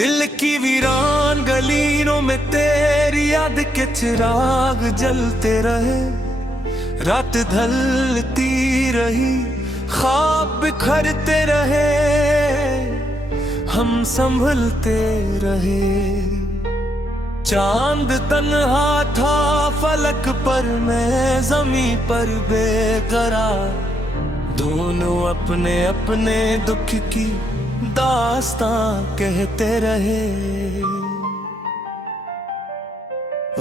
दिल की वीरान गलियों में तेरी याद के चिराग जलते रहे। रात ढलती रही, ख्वाब बिखरते रहे, हम संभलते रहे। चांद तन्हा था फलक पर, मैं ज़मीं पर बेकरार। दोनों अपने अपने दुख की दास्तां कहते रहे।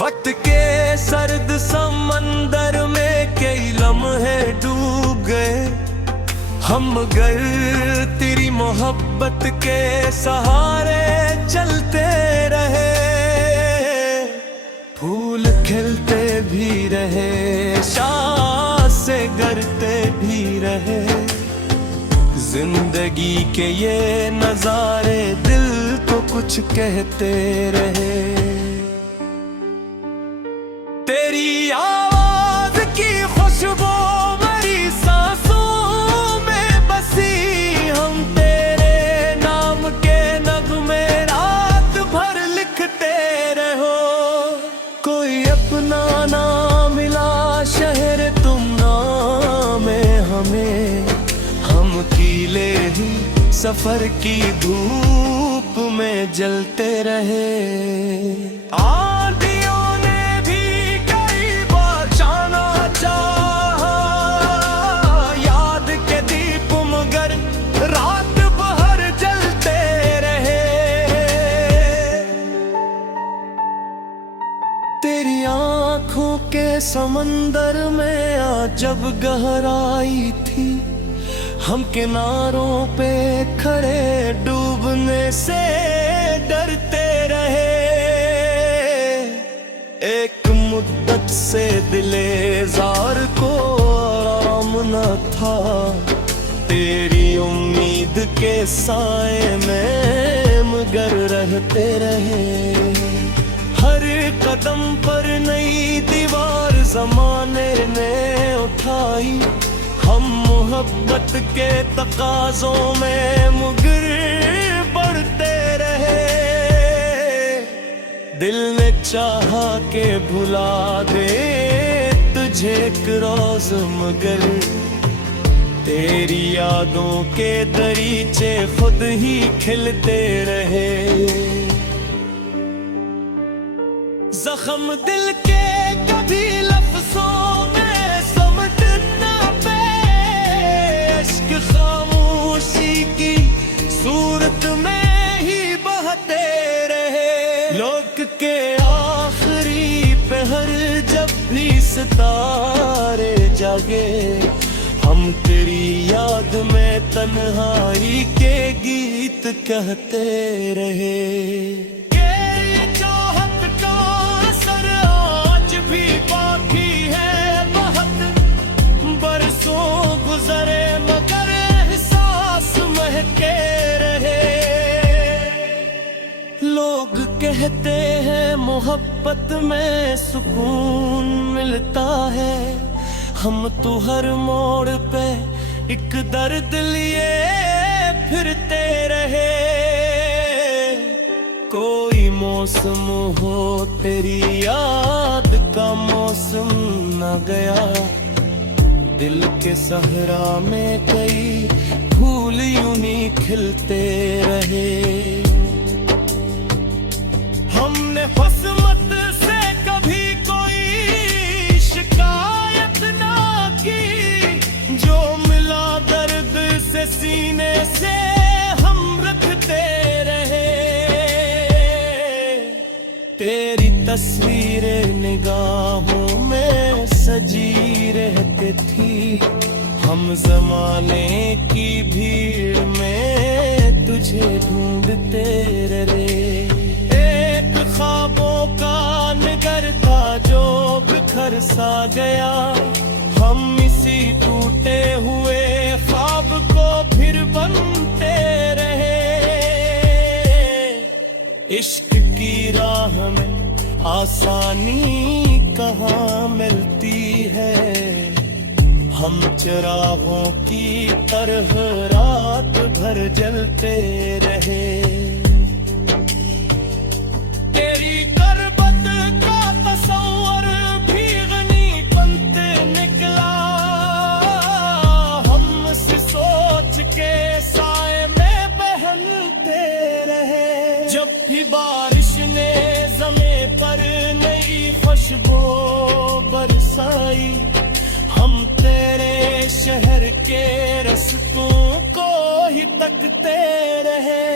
वक्त के सर्द समंदर में कई लम्हे डूब गए, हम मगर तेरी मोहब्बत के सहारे चलते रहे। फूल खिलते भी रहे, सांसें गरते भी रहे। जिंदगी के ये नजारे दिल को कुछ कहते रहे। तेरी आवाज की खुशबू मेरी सांसों में बसी, हम तेरे नाम के नगमे रात भर लिखते रहो। कोई अपना ना मिला शहर तुम नाम हमें, हम कीले ही सफर की धूप में जलते रहे। आंधियों ने भी कई बार जाना चाहा, याद के दीप मगर रात भर जलते रहे। तेरी आंखों के समंदर में आज जब गहराई थी, हम किनारों पे खड़े डूबने से डरते रहे। एक मुद्दत से दिले जार को आराम न था, तेरी उम्मीद के साए में मगर रहते रहे। हर कदम पर नई दीवार जमाने ने उठाई, हम मोहब्बत के तकाज़ों में मुगर बढ़ते रहे। दिल ने चाहा के भुला दे तुझे एक रोज, मगर तेरी यादों के दरीचे खुद ही खिलते रहे। जख्म दिल के कभी लफ्ज़ों में समझ ना पे, इश्क खामोशी की सूरत में ही बहते रहे। लोक के आखिरी पहर जब भी सितारे जागे, हम तेरी याद में तन्हाई के गीत कहते रहे। गुजरे मगर एहसास महके रहे। लोग कहते हैं मोहब्बत में सुकून मिलता है, हम तो हर मोड़ पे एक दर्द लिए फिरते रहे। कोई मौसम हो तेरी याद का मौसम न गया, दिल के सहरा में कई फूल यूं ही खिलते रहे। हमने किस्मत से कभी कोई शिकायत ना की, जो मिला दर्द से सीने से हम रखते रहे। तेरी तस्वीरें निगाहों में सजी रहती थी, हम ज़माने की भीड़ में तुझे ढूंढते रहे। एक ख्वाबों का निगर था जो बिखर सा गया, हम इसी टूटे हुए ख्वाब को फिर बनते रहे। इश्क की राह में आसानी कहाँ मिलती है, हम चिरागों की तरह रात भर जलते रहे। जब भी बारिश ने ज़मीं पर नई खुशबू बरसाई, हम तेरे शहर के रस्तों को ही तकते रहे।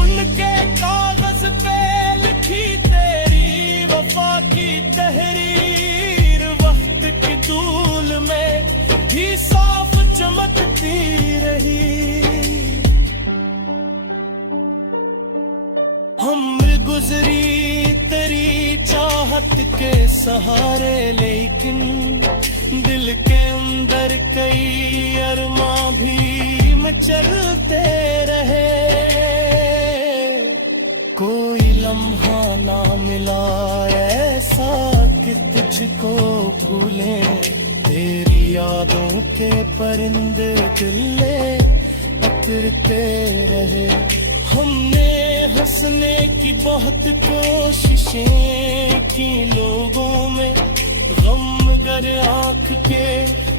उनके कागज पे लिखी तेरी वफा की तहरीर वक्त की धूल में भी साफ चमकती रही। उम्र गुजरी तेरी चाहत के सहारे, लेकिन दिल के अंदर कई अरमां भी मचलते रहे। कोई लम्हा ना मिला ऐसा कि तुझको भूले, तेरी यादों के परिंदे दिल में उतरते रहे। हमने हंसने की बहुत कोशिशें की, लोगों में गम गर आँख के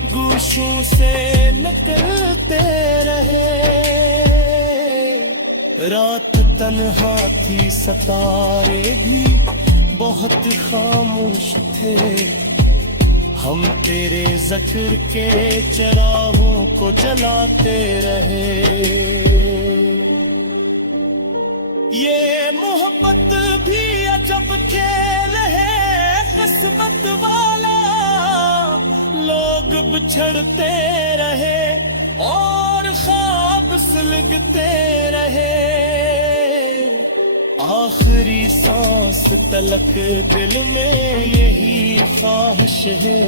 गूशों से निकलते रहे। रात तन्हा थी, सितारे भी बहुत खामोश थे, हम तेरे ज़िक्र के चिरागों को जलाते रहे। ये मोहब्बत भी अजब खेल है किस्मत वाला, लोग बिछड़ते रहे और ख्वाब सुलगते रहे। आखिरी सांस तलक दिल में यही ख्वाहिश है,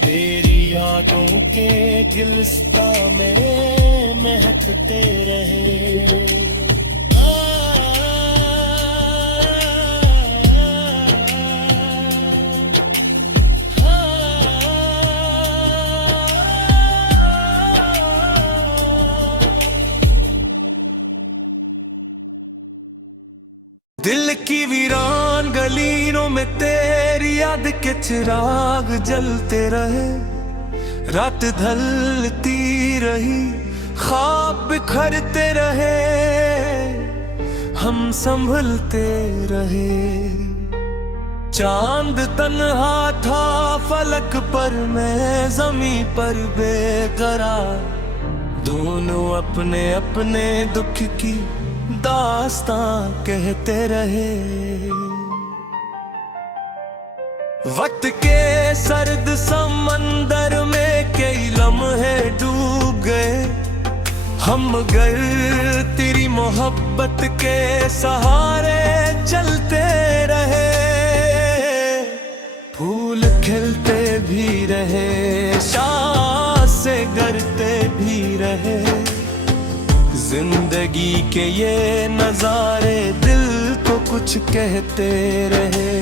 तेरी यादों के गिलस्तां में महकते रहे। दिल की वीरान गलियों में तेरी याद के चिराग जलते रहे। रात ढलती रही, ख्वाब बिखरते रहे, हम संभलते रहे। चांद तन्हा था फलक पर, मैं ज़मीं पर बेकरार, दोनों अपने अपने दुख की दास्तां कहते रहे। वक्त के सर्द समंदर में कई लम्हे डूब गए, हम मगर तेरी मोहब्बत के सहारे चलते रहे। फूल खिलते भी रहे, सांसें गरते भी रहे, जिंदगी के ये नजारे दिल को कुछ कहते रहे।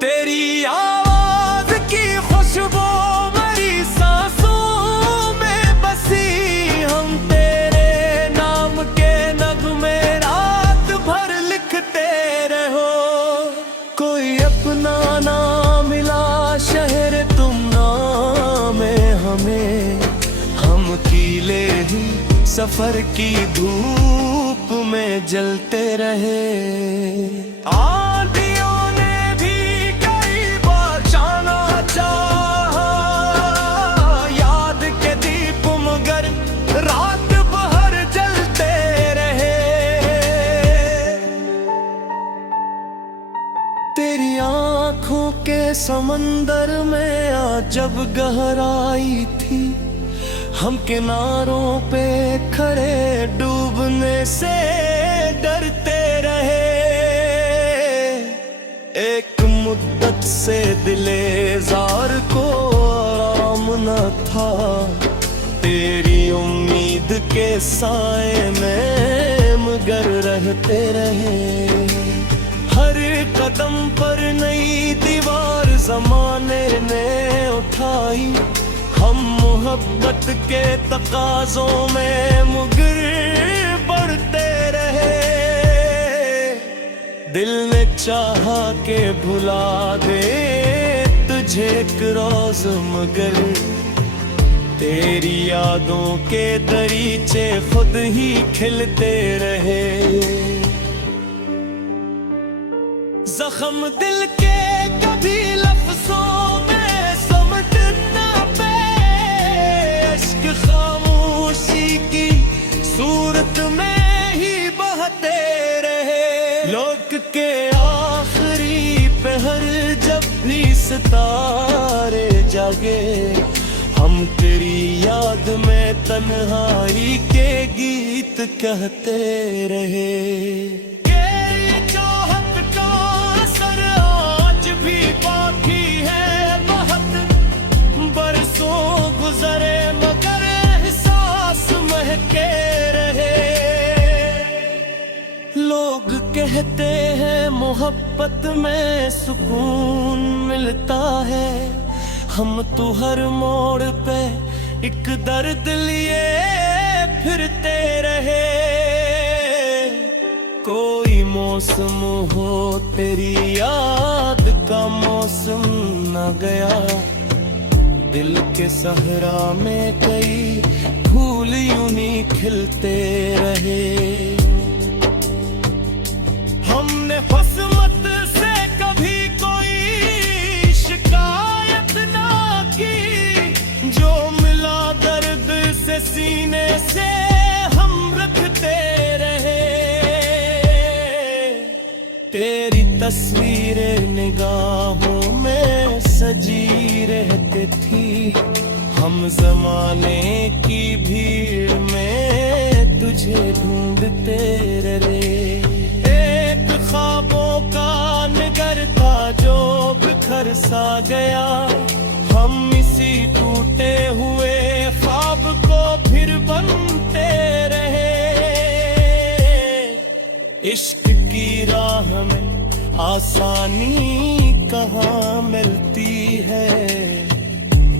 तेरी आवाज की खुशबू मेरी सांसों में बसी, हम तेरे नाम के नगमे रात भर लिखते रहो। कोई अपना ना मिला शहर तुम नाम हमें, कीले ही सफर की धूप में जलते रहे। आंधियों ने भी कई बार जाना चाहा, याद के दीप मगर रात भर जलते रहे। तेरी आंखों के समंदर में अजब गहराई थी, हम किनारों पे खड़े डूबने से डरते रहे। एक मुद्दत से दिले जार को आराम न था, तेरी उम्मीद के साए में मगर रहते रहे। हर कदम पर नई दीवार जमाने ने उठाई, हम मोहब्बत के तकाज़ों में मुगर बढ़ते रहे। दिल ने चाहा के भुला दे तुझे एक रोज, मगर तेरी यादों के दरीचे खुद ही खिलते रहे। जख्म दिल के कभी लफ्जों में समझ ना पे, अश्क खामोशी की सूरत में ही बहते रहे। लोक के आखिरी पहर जब भी सितारे जागे, हम तेरी याद में तन्हाई के गीत कहते रहे। ये चाहत का असर आज भी बाकी है बहुत, बरसों गुजरे मगर एहसास महके रहे। लोग कहते हैं मोहब्बत में सुकून मिलता है, हम तो हर मोड़ पे एक दर्द लिए फिरते रहे। कोई मौसम हो तेरी याद का मौसम न गया, दिल के सहरा में कई फूल यूं ही खिलते रहे। हमने किस्मत से कभी कोई शिकायत ना की, जो मिला दर्द से सीने से हम रखते रहे। तेरी तस्वीरें निगाहों में सजी रहती थी, हम जमाने की भीड़ में तुझे ढूंढते रहे। एक ख्वाबों का निगर था जो बिखर सा गया, हम इसी टूटे हुए ख्वाब को फिर बनते रहे। इश्क की राह में आसानी कहाँ मिलती है,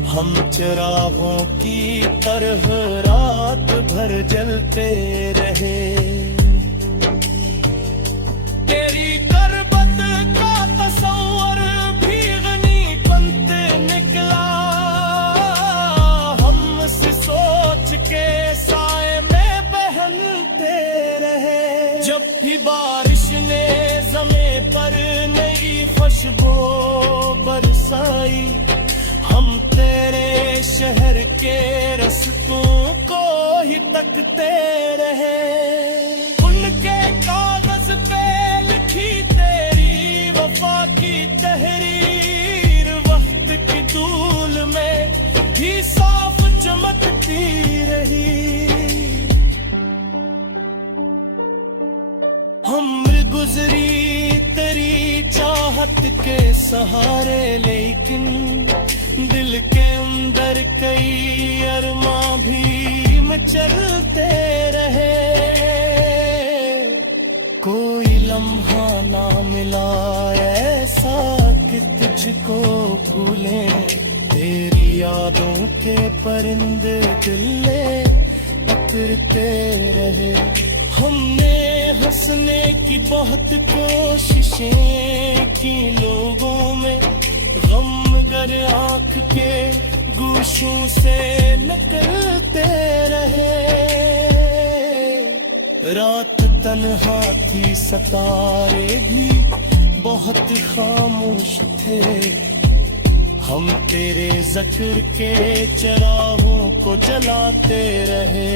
हम चिरागों की तरह रात भर जलते रहे। तेरी गुर्बत का तस्वर भी गनीमत निकला, हम से सोच के साए में बहलते रहे। जब भी बारिश ने ज़मे पर नई खुशबू बरसाई, हम तेरे शहर के रस्तों को ही तकते रहे। उनके कागज पे लिखी तेरी वफा की तहरीर, वक्त की धूल में भी साफ चमकती रही। उम्र गुजरी तेरी चाहत के सहारे, लेकिन दिल के अंदर कई अरमां भी मचलते रहे। कोई लम्हा ना मिला ऐसा कि तुझको भूले, तेरी यादों के परिंदे दिल में पकड़ते रहे। हमने हंसने की बहुत कोशिशें की लोगों में, गम गर आँख के गोशों से निकलते रहे। रात तन्हा थी, सितारे भी बहुत खामोश थे, हम तेरे जिक्र के चिरागों को जलाते रहे।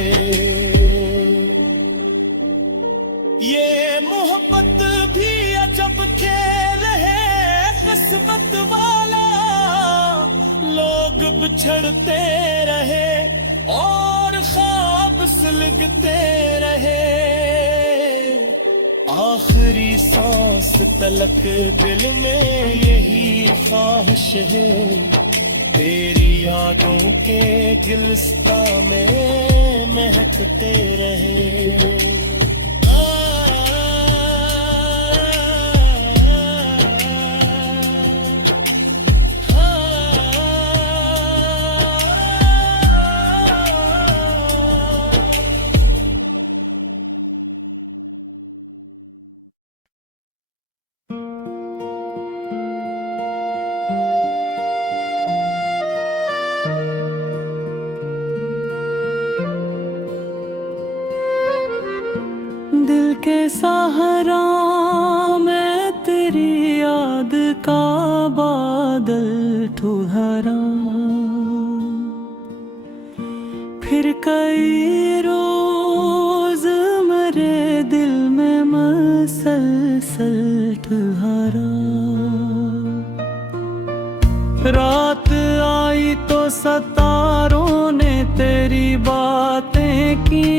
ये मोहब्बत भी अजब खेल है किस्मत वाला, लोग बिछड़ते रहे और ख्वाब सुलगते रहे। आखिरी सांस तलक दिल में यही ख्वाहिश है, तेरी यादों के गुलिस्तां में महकते रहे। के सहारा मैं तेरी याद का बादल ठुहरा। फिर कई रोज मेरे दिल में मसलसल ठहरा। रात आई तो सितारों ने तेरी बातें की,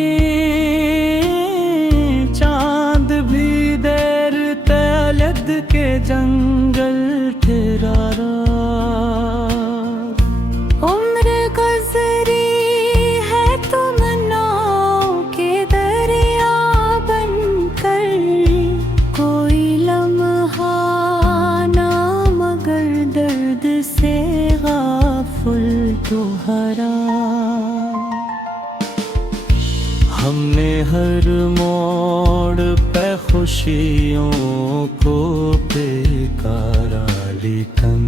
चांद भी देर तलद के जंगल ठहरा। उम्र गुजरी है तमन्नाओं के दरिया बनकर, कोई लम्हा ना मगर दर्द से गाफिल तुम्हारा। हमने हर मोड़ पे खुशियों को बेकारा लिखन,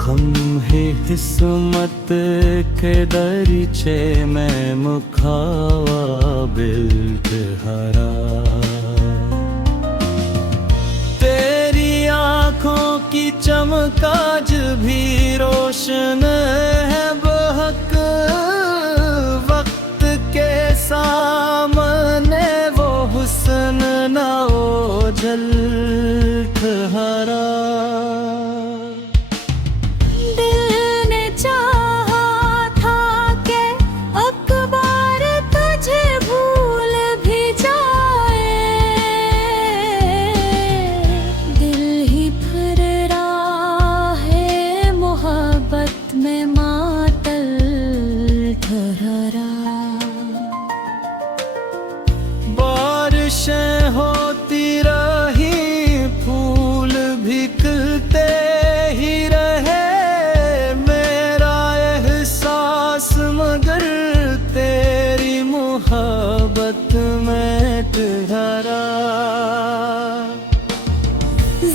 गम है किस्मत के दरीचे में मुखावा बिल्तहरा। तेरी आँखों की चमक आज भी रोशन है बहक, वक्त के सामने वो हुस्न ना ओझल ठहरा। दिल ने चाहा था कि अकबर तुझे भूल भी जाए, दिल ही फिर रहा है मोहब्बत में मातल ठहरा। बारिशें होती रही, फूल बिकते ही रहे, मेरा एहसास मगर तेरी मोहब्बत में ठहरा।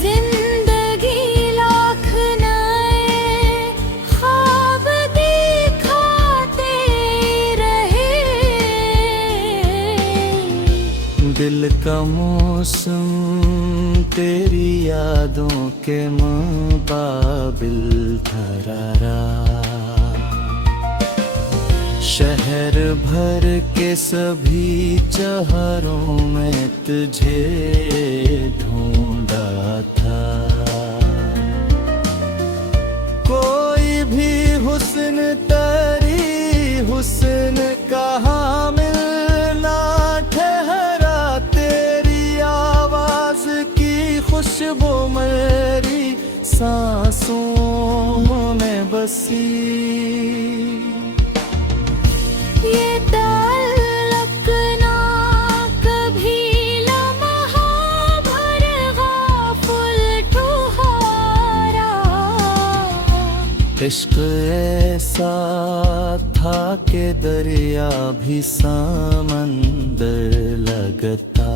जिंदगी लाख नए ख्वाब दिखाते रहे, दिल का मौसम तेरी यादों के मुकाबिल ठहरा। शहर भर के सभी चेहरों में तुझे ढूंढा था, कोई भी हुस्न तेरी हुस्न कहाँ मिलना ठहरा। तेरी आवाज की खुशबू मेरी सांसों में बसी। ये ताल्लुक ना कभी लम्हा भर गाफिल ठहरा। इश्क ऐसा था कि दरिया भी समंदर लगता,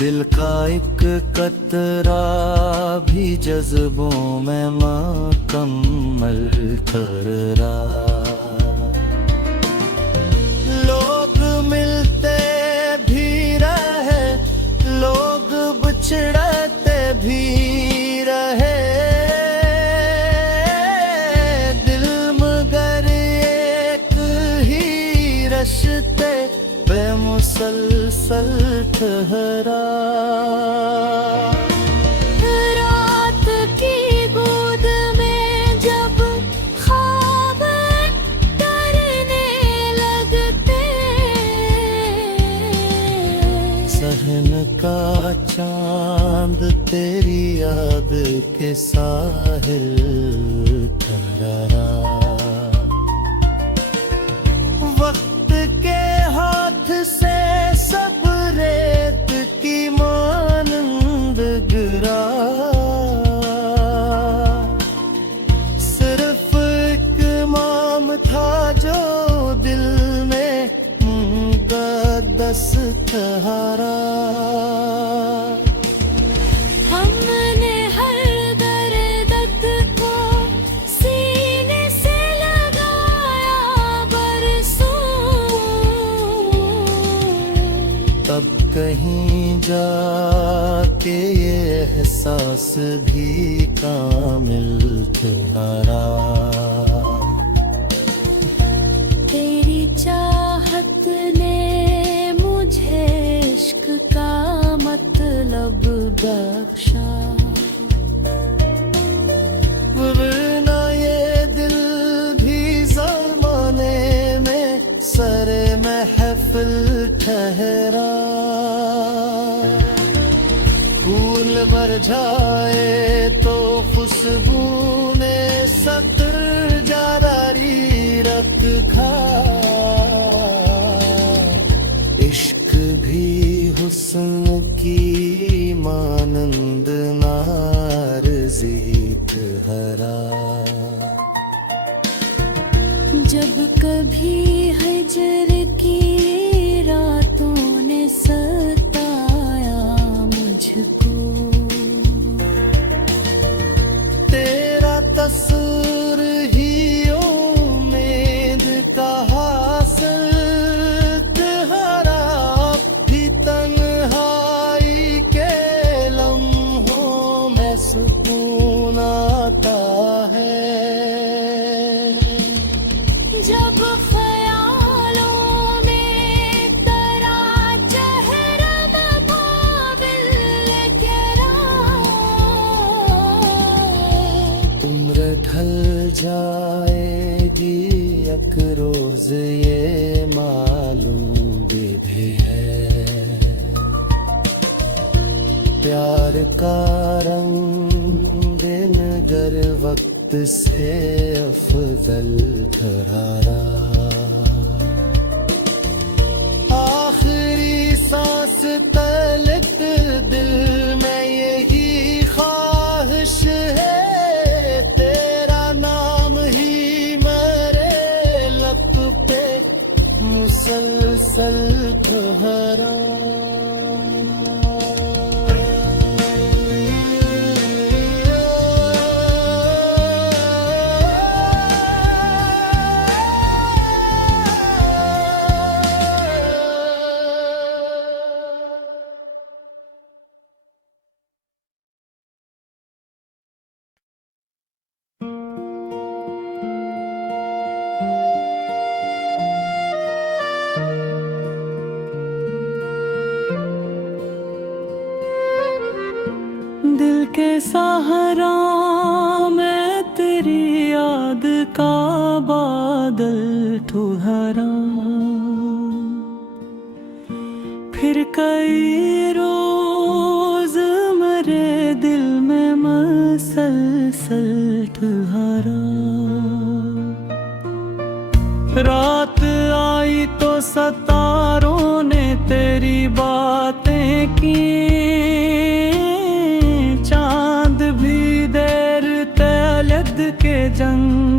दिल का एक कतरा भी जज्बों में मुकम्मल ठहरा। लोग मिलते भी रहे, लोग बिछड़ते भी रहे, दिल मगर एक ही रश्ते पे मुसलसल ठहरा। रात की गोद में जब ख्वाब डरने लगते, सहन का चांद तेरी याद के साहिल ठहरा। वक्त के हाथ से सब रेत की मानंद गिरा, सिर्फ एक माम था जो दिल में मुक़द्दस ठहरा। हमने हर दर्द को सीने से लगाया बरसों कहीं जाके ये एहसास भी कामिल तुम्हारा। तेरी चाहत ने मुझे इश्क का मतलब बख्शा, वरना ये दिल भी ज़माने में सरे महफिल ठहरा। फूल बरझाए तो खुशबू ने सतर जारी रखा। इश्क भी हुस्न की मानंद नारज़ी हरा। जब कभी हिजर की रातों ने सताया मुझको, तेरा तस्वीर ही उम्मीद का हासिल तुम्हारा। भी तन्हाई के लम्हों में सुकून आता है। जब ख्यालों में तेरा चेहरा मुकाबिल तेरा, उम्र ढल जाएगी एक रोज ये मालूम भी है। प्यार का रंग दिन गर वक्त से अफजल ठहरा। आखिरी सांस तलक दिल में यही ख्वाहिश है। तेरा नाम ही मेरे लब पे मुसलसल ठहरा। दिल के सहारा मैं तेरी याद का बादल ठुहरा। फिर कई रोज मेरे दिल में मसलसल ठहरा। रात आई तो सितारों ने तेरी बातें की। चांद भी देर तलद के जंग